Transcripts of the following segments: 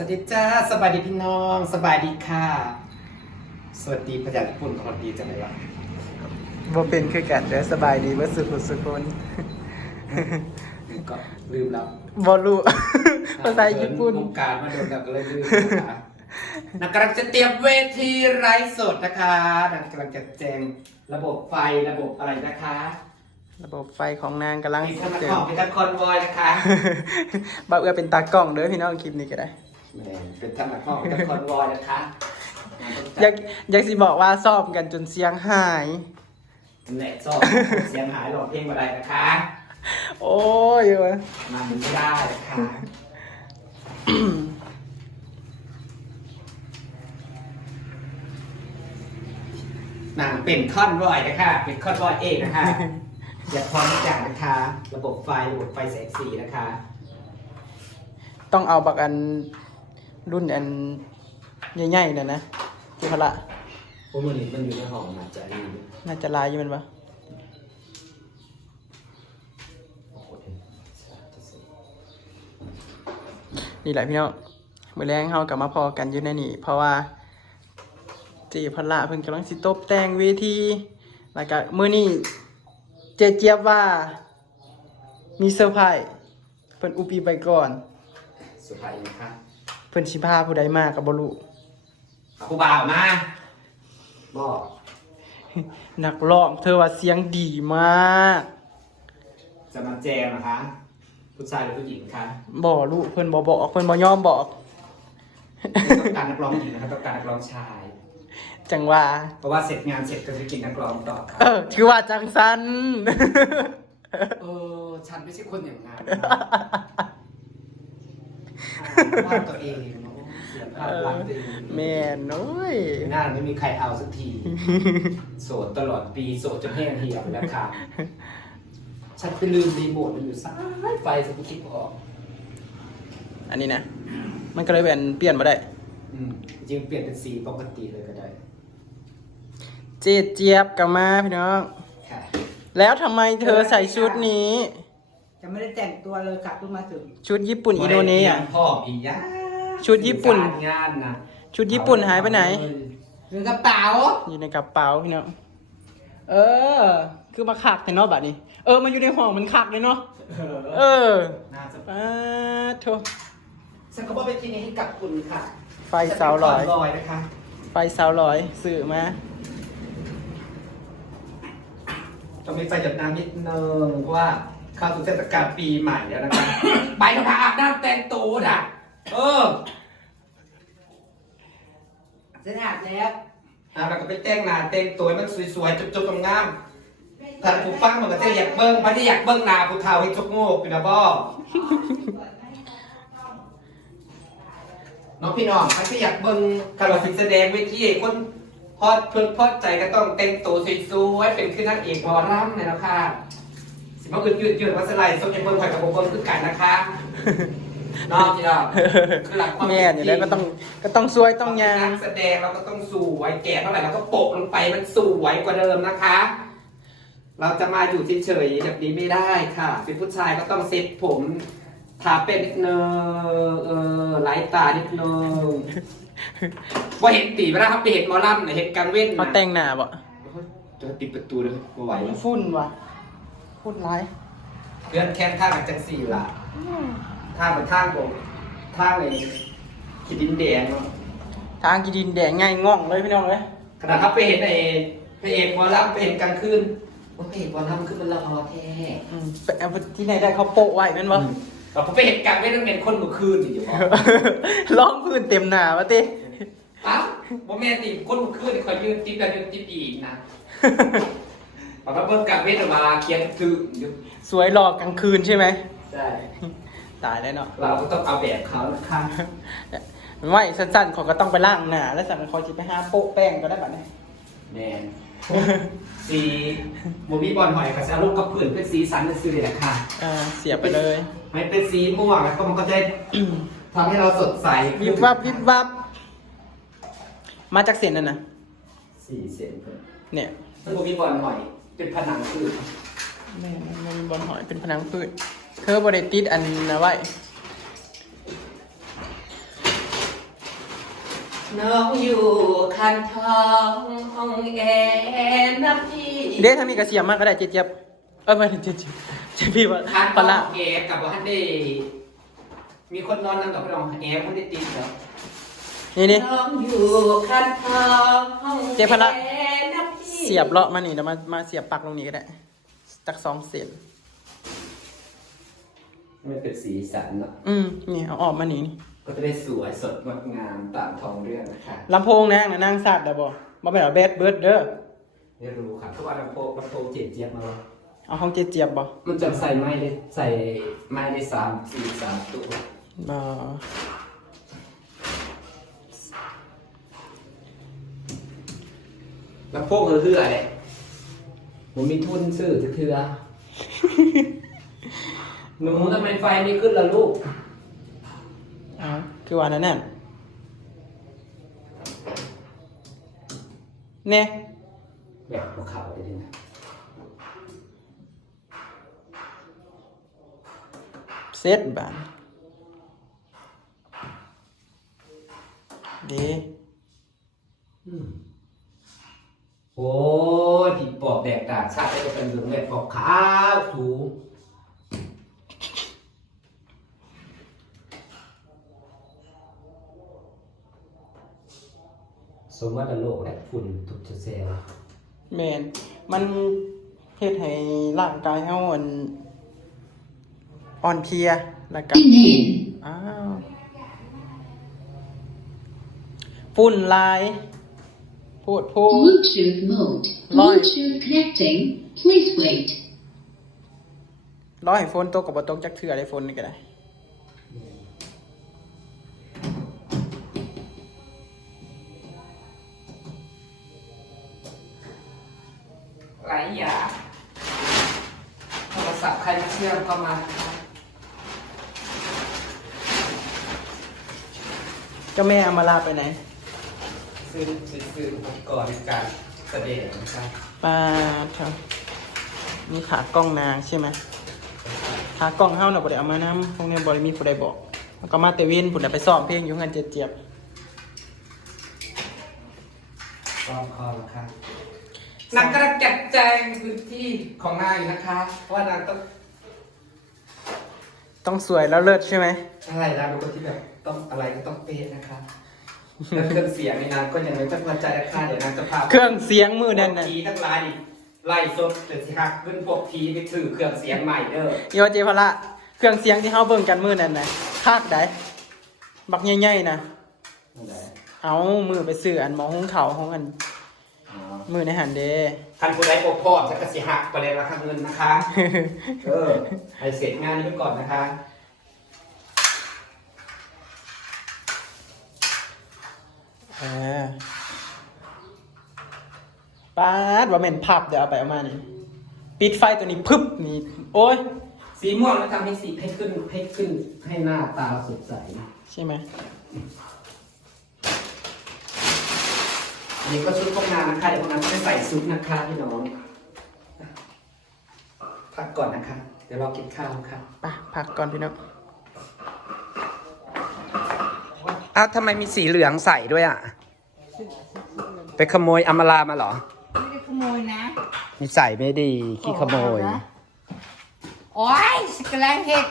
สวัสดีจ้าสบายดีพี่น้อง สบายดีค่ะ สวัสดีพระจันทร์ญี่ปุ่นคนดีจังเลยวะบ่เป็นคือกันเด้อสบายดีเบ่สุขสุขคนก็ลืมแล้วบ่รู้ ภาษาญี่ปุ่นวงการมาโดนแล้วก็เลยลืมนะคะนักกำลังจะเตรียมเวทีไร้สดนะคะนักกำลังจะแจงระบบไฟระบบอะไรนะคะ ระบบไฟของนางกำลังมีทั้งเจขอองมีทั้งคอนวอยนะคะบ่าวเอื้อเป็นตากล้องเด้อพี่น้องคลิปนี้ก็ได้ แหมเป็นทั้งของมีทั้งคอนวอยนะคะอยากอยากสิบอกว่าซ้อมกันจนเสียงหาย แหละชอบเสียงหายร้องเพลงอะไรนะคะ โอ้ยเว้ยมาไม่ได้นะคะหนังเป็นคอนวอยนะคะ เป็นคอนวอยเองนะคะ อย่าพร้อมทุกอย่างนะคะ ระบบไฟ ระบบไฟแสงสีนะคะ ต้องเอาบักอัน รุ่นอันใหญ่ๆน่ะนะที่พละพวกมันนี้มันอยู่ในห้องมาจะนี่น่าจะลายอยู่แมันบ่โอ้โหนี่แหละพี่น้องมื้อแรงเฮากลับมาพอกันอยู่ในนี่ เพราะว่าจีพละเพิ่นกำลังสิตบแต่งเวทีแล้วก็มื้อนี้เจเจี๊ยบว่า มีเซอร์ไพรส์เพิ่นอุปีไปก่อน สุดท้ายนะคะ เพิ่นสิพาผู้ใดมาก็บ่รู้เอาผู้บ่าวมาบอกนักร้องเธอว่าเสียงดีมากจะมาแจมนะคะ ผู้ชายหรือผู้หญิงคะบ่รู้เพิ่นบ่บอกเพิ่นบ่ยอมบอกต้องการนักร้องหญิงนะคะต้องการนักร้องชาย จังว่า เพราะว่าเสร็จงานเสร็จก็จะกินนักร้องต่อครับเออถือว่าจังซันเออฉันไม่ใช่คนอย่างนั้น ว่าตัวเองโอ้เสียภาพลักษณ์ตัวเอง แม่นโอ้ย หน้าไม่มีใครเอาสักที โสดตลอดปีโสดจนแห้งเหี่ยวแล้วค่ะ ฉันไปลืมรีโมทมันอยู่ซ้ายไฟสกุคิดออกอันนี้นะ มันก็เลยเป็นเปลี่ยนมาได้ อืมจริงๆเปลี่ยนเป็นสีปกติเลยก็ได้ เจเจี๊ยบกลับมาพี่น้องค่ะ แล้วทำไมเธอใส่ชุดนี้ จะไม่ได้แต่งตัวเลยกลับเพิ่งมาถึง ชุดญี่ปุ่นอินโดนีเซียพ่ออียาชุดญี่ปุ่นสีสังานนะชุดญี่ปุ่นหายไปไหน หรือกระเป๋าอยู่ในกระเป๋าพี่น้องเออ คือมาขักแต่เนาะบัดนี้ เออ มันอยู่ในห้องมันขักเลยเนาะ เออเออน่าจะป้าโถฉันก็บอกไปที่นี้ให้กับคุณค่ะไฟเสาลอย จะเป็นก่นลอยนะคะไฟเสาลอยสื่อมาต้องมีไฟหยดน้ำนิดนึงเพราะว่า เข้าสู่เทศกาลปีใหม่แล้วนะคะไปกับพาอาบน้ำแต่งตัวน่ะ เออเสร็จอาบแล้วอะเราก็ไปแต่งหน้าแต่งตัวให้มันสวยๆจุ๊บๆงามๆถ้าผู้ฟังมันก็จะอยากเบิ้งพระที่อยากเบิ้งหน้าผู้เฒ่าให้จกโง่เป็นนะบ่น้องพี่น้องใครที่อยากเบิ้งการว่าสิแสดงเวทีให้คนพอดเพิ่นพอดใจก็ต้องแต่งตัวสวยๆเป็นขึ้นนางเอกหมอรำเนี่ยแล้วค่ะ สิบ่คือยืดยืดว่าสไลด์ส้มจะเบิ่งข่อยกับบ่เบิ่งคือกันนะคะน้องพี่น้องคือหลักความแม่อยู่แล้วก็ต้องก็ต้องสวยต้องยางนักแสดงเราก็ต้องสวยแก่เท่าไหร่เราก็โปะลงไปมันสวยกว่าเดิมนะคะ เราจะมาอยู่เฉยๆแบบนี้ไม่ได้ค่ะเป็นผู้ชายก็ต้องเซ็ตผมทาเป็นนิดนึงเออไลท์ตานิดนึงว่าเห็นตีไปแล้วครับไปเห็นหมอลำเนี่ยเห็นกลางเว้นเขาแต่งหน้าบ่จะปิดประตูเลยไม่ไหวแล้วฝุ่นว่ะ ฝุ่นร้ายเดือนแค่ท่ากับจังสี่ละท่าเป็นท่าผมท่าเลยขีดินแดงเนาะทางกีดินแดงง่ายง่องเลยพี่น้องเลยขณะครับไปเห็นไอ้พระเอกหมอลำไปเห็นกลางคืนว่าพระเอกหมอลำคือมันละออแท้อืมไปเอาที่ไหนได้เขาโปะไว้แม่นบ่เราไปเห็นกลางเว้นนั่นเป็นคนเมื่อคืนนี่อยู่บ่ร้องพื้นเต็มหน้าวะติอ้าวบ่แม่นติคนเมื่อคืนนี่คอยยืนติ๊บแล้วยืนติ๊บอีกนะ พอเขาเบิ่งกลางเว้นออกมาเขียนถืออยู่สวยหลอกกลางคืนใช่ไหมใช่ตายแล้วเนาะเราก็ต้องเอาแบบเขานะคะไม่สั้นๆเขาก็ต้องไปล่างหน้าแล้วสั่งคอยจิไปหาโปะแป้งก็ได้บัดนี้แมนสีโมบี้บอลหอยกับซาลูกกับเพื่อนเป็นสีสันเป็นสีเลยนะคะเออเสียบไปเลยไม่เป็นสีม่วงแล้วก็มันก็จะทำให้เราสดใสวิบวับวิบวับมาจากเส้นนั่นนะสี่เซนเพิ่มเนี่ยโมบี้บอลหอย เป็นผนังคือแม่มันบนหอยเป็นผนังพืชเคอร์บริติดอันนะไว้น้องอยู่คันทองห้องแอร์นะพี่เด้ถ้ามีกระเสียมมากก็ได้เจี๊ยบเออไม่เจี๊ยบเจี๊ยบพี่ว่าคันปลาละละแอร์กับว่าฮันเดมีคนนอนนั่งกับพี่น้องแอร์คนได้ติดเหรอนี่นี่ น้องอยู่คันทองห้องเจ๊พละแอร์นะพี่เสียบเลาะมานี่เดี๋ยวมามาเสียบปลักลงนี้ก็ได้จากสองเส้นมันเป็นสีสันเนาะอืมนี่เอาออกมานี่นี่ก็จะได้สวยสดงดงามตามทองเรื่องนะคะลำโพงนะนะนั่งสัตว์เด้อบ่บ่เป็นเอาเบสเบิร์ดเด้อไม่รู้ค่ะทุกวันลำโพงลำโพงเจ็ดเจี๊ยบมาเอาห้องเจี๊ยบเจี๊ยบบ่มันจะใส่ไม้ได้ใส่ไม้ได้สามสี่สามตัวบ่ ลำโพงคืออะไรผมมีทุนซื้อจะเถื่อหนูทำไมไฟไม่ขึ้นล่ะลูกเอาคือว่านั่นน่ะแน่แบบหัวเข่าได้ดีนะเซ็ตบานดี โอ้ยผีปอบแดกดาดชาติได้เป็นเหลืองแบบปอบขาวสูงสมวัติโลกและฝุ่นทุกเซลล์แมนมันเฮ็ดให้ร่างกายเฮาอ่อนอ่อนเพลียแล้วก็ Remain. อ้าวฝุ่นลาย พูดพูด Bluetooth mode. Live. Bluetooth connecting. Please wait. ร้อยให้ฝนตกกับบตกจักเถื่อได้ฝนนี่ก็ได้หลายอย่างโทรศัพท์ใครมาเชื่อมก็มาเจ้าแม่เอามาลาไปไหน ซื้อซื้อซื้ออุปกรณ์ในการแสดงนะครับปลาเถอะมีขากล้องนางใช่ไหมขากล้องเฮาน่ะบ่ได้เอามานำพวกเนี้ยบ่ได้มีผู้ใดบอกแล้วก็มาแต่เว้นผู้ใดไปซ้อมเพลงอยู่งานเจี๊ยบซ้อมคอแล้วครับนางกำลังจัดแจงพื้นที่ของนางอยู่นะคะเพราะว่านางต้องๆต้องสวยแล้วเลิศใช่ไหมอะไรนะเป็นคนที่แบบต้องอะไรก็ต้องเป๊ะนะคะ แล้วเครื่องเสียงนี่นางก็ยังไม่จะพอใจนะคะเดี๋ยวนางจะพาเครื่องเสียงมือนั่นพวน่ะกทีทั้งหลายนี่ไล่สดเดี๋ยวสิฮักขึ้นพวกทีไปถือเครื่องเสียงใหม่เด้ออีว่าเจพละเครื่องเสียงที่เฮาเบิ่งกันมือนั่นน่ะคากได้บักใหญ่ๆนะนั่นแหละเอามือไปซื้ออันหมอหุงเขาวของอันอ๋อมือในหันเด้ท่านผู้ใดปกพร้อมจะกสิหักไปเลยราคาเงินนะคะ เออให้เสร็จงานนี้ไปก่อนนะคะ เออปาดว่าแม่นพับเดี๋ยวเอาไปเอามานี่ปิดไฟตัวนี้พึบนี่โอ้ยสีม่วงแล้วทำให้สีให้ขึ้นให้ขึ้นให้หน้าตาสดใส ใช่ไหมอันนี้ก็ชุดพวกนางนะคะ เดี๋ยวพวกนางจะได้ใส่ซุปนะคะพี่น้องพักก่อนนะคะ เดี๋ยวเรากินข้าวค่ะไปพักก่อนพี่น้องอ้าวทำไมมีสีเหลืองใส่ด้วยอะ ไปขโมยอมรามาเหรอ ไม่ได้ขโมยนะนิสัยไม่ดีขี้ขโมย โอ้ยสกแลงเห็ด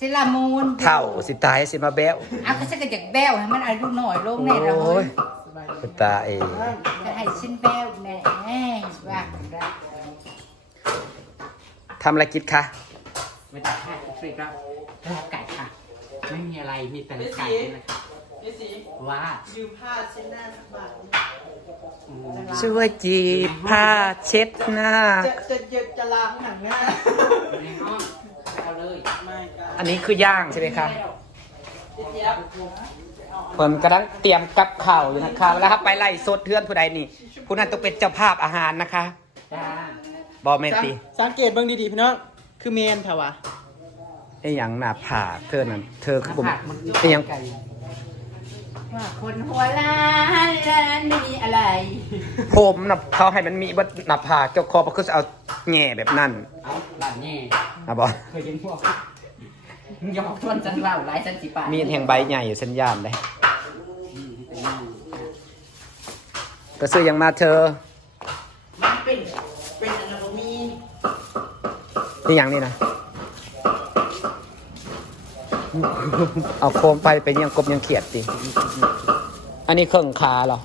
สิละมูนเท่าสิตายสิมาแบ้วเอาก็จะกระจากแบ้วให้มันอายุหน่อยลงแน่ละโอ้เฮ้ยยตาเองจะให้ชิ้นแบ้วแน่ว่าได้ทำอะไรกิดคะไม่ตัดแค่ฟรีครับไก่ค่ะ ไม่มีอะไรมีแต่ไก่นี่นะครั บนี่สิว่ายืมผ้าเช็ดหน้าสักบาทอืมช่วยจีบผ้าเช็ดหน้า จะจะจะจะล้างหนังหน้าอยู่ในห้องเอาเลยไม่กันอันนี้คือย่างใช่ไหมคะเจี๊ยบผมกำลังเตรียมกับข่าวอยู่นะคะแล้วครับไปไล่สดเพื่อนผู้ใดนี่ผู้นั้นต้องเป็นเจ้าภาพอาหารนะคะจ้าบอแมนตีสังเกตเบิ่งดีๆพี่น้องคือเมนเถอะวะไอ้หยังหน้าผากเธอนั่นเธอคือผมผักมันไอ้หยังไก่ ว่าคนหัวล้านล้านไม่มีอะไร ผมน่ะเขาให้มันมีบัหน้าผากเจ้าคอเพราะคือเอาแง่แบบนั้นเอาหลานแน่นะบอเคยยินพวกมึงยอมทวนจันเล่าหลายสันสิปามีดแห่งใบใหญ่สัญญาณเลยอืมเป็นไงไปซื้อยังมาเธอมันเป็น เป็นอะไรบ่มีนี่ยังนี่นะ เอาโคมไฟไปยังกบยังเขียดดิอันนี้เครื่องคาเหรอ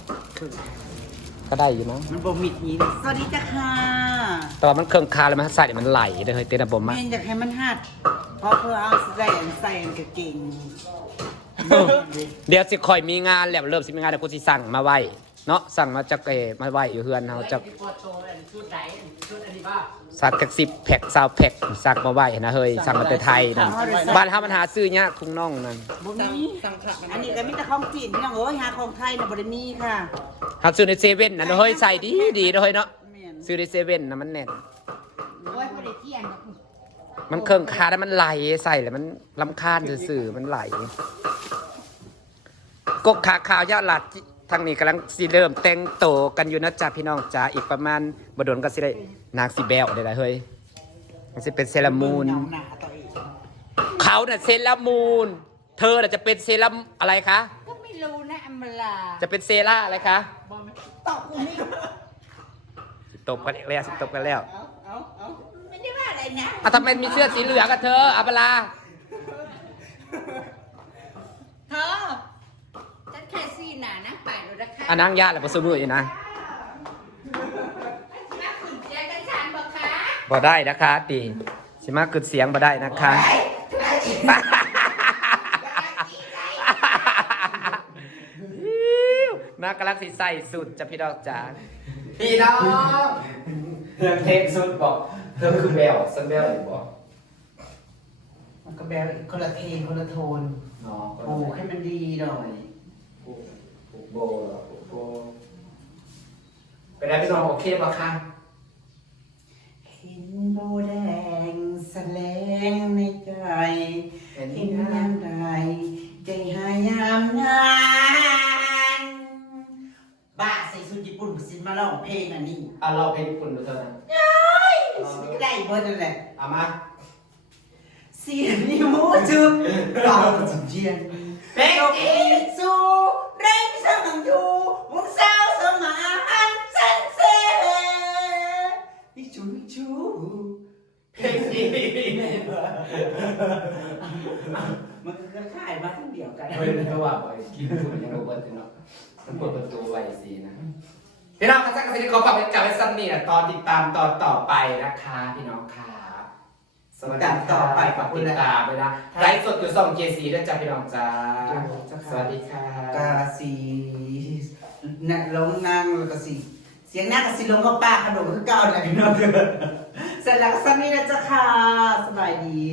ก็ได้อยู่นะมันบ่มิดนี้สวัสดีจ้ะค่ะแต่ว่ามันเครื่องคาแล้วมันใส่เดี๋ยวมันไหลเลยเฮ้ยเต้นระบบมาก เมนอยากให้มันหัดเพราะเพื่อเอาใส่อันใส่อันกางเก่งเดี๋ยวสิคอยมีงานแล้วเริ่มสิมีงานเดี๋ยวกูสิสั่งมาไว้ เนาะสั่งมาจากเอมาไว้อยู่เฮือนเฮาจากชุดไหนชุดอันนี้บ้าสักจากสิบแพ็คซาวแพ็คสั่งมาไว้นะเฮ้ยสั่งมาแต่ไทยนะบ้านเฮามันหาซื้อยากคุ้งน่องนั่นบ่มีอันนี้ก็มีแต่ของจีนพี่น้องเอ้ยหาของไทยน่ะบ่ได้มีค่ะหาซื้อในเซเว่นนะเฮ้ยใส่ดีดีเฮ้ยเนาะแม่นซื้อในเซเว่นนะมันแน่นโอ้ยบ่ได้เที่ยงดอกมันเครื่องคาแล้วมันไหลใส่แล้วมันลำคาญสื่อๆมันไหลกกขาขาวยาวหลัด ทางนี้กำลังสิเริ่มแต่งโตวกันอยู่นะจ๊ะพี่น้องจ๋าอีกประมาณบดนก็สิได้นางสิแบวได้ละเฮ้ยมันสิเป็นเซรามูน หนาต่ออีกเขาน่ะเซรามูน เธอน่ะจะเป็นเซรัมอะไรคะ ก็ไม่รู้นะอำมลาจะเป็นเซร่าอะไรคะตอบกูนี่สิตบกันอีกแล้วสิตบกันแล้วเอาเอาเอาไม่ได้ว่าอะไรนะอะทำไมมีเสื้อสีเหลืองกับเธออัปลาเธอฉัน แค่ซีหนานะป่ายรถราคาอะนางญาติแหละประสูมืออยู่นะมาขุนเจียกันฉันบอกค่ะบ่ได้นะคะตีสิมากึดเสียงบ่ได้นะคะ นากำลังสิใส่สุดจะพี่ดอกจ๋าพี่น้องเธอเทคสุดบอกเธอคือเบลซันเบลบอกมันก็แบบคนละเพลงคนละโทนเนาะปลูกให้มันดีหน่อย ปลูกปลูกโบเหรอปลูกโบเป็นไงพี่น้องโอเคป่ะคะเห็นโบแดงแสลงในใจเห็นยามใดใจหายามงานบ้าใส่ชุดญี่ปุ่นสิมาร้องเพลงอันนี้อะเราเพลงญี่ปุ่นดูเธอนะสิก็ได้เบิร์ดนั่นแหละเอามาเสียงนิ้วจุดต่อจุดเจียนเพลงจบจีอีนสู่ ยวกันเฮ้ยเพราะว่าบ่อยกินฝุ่นยังรู้ว่าเนาะมันเปิดประตูไว้สินะพี่น้องครับสักทีขอฝากเป็นกับไว้ซัมนี่นะตอนติดตามตอนต่อไปนะคะ พี่น้องค่ะสวัสดีค่ะต่อไปขฝาอบกคุติณดนะตามด้วยนะไลฟ์สดอยู่สองเจซีด้วยจ้าพี่น้องจ้าสวัสดีค่ะกาสีนะลงนางแล้วก็สีเสียงหน้ากับสีลงเข้าปากขนมคือเก่าเนี่ยพี่น้องเด้อเสร็จแล้วก็สันนี่นะจ๊ะค่ะสบายดี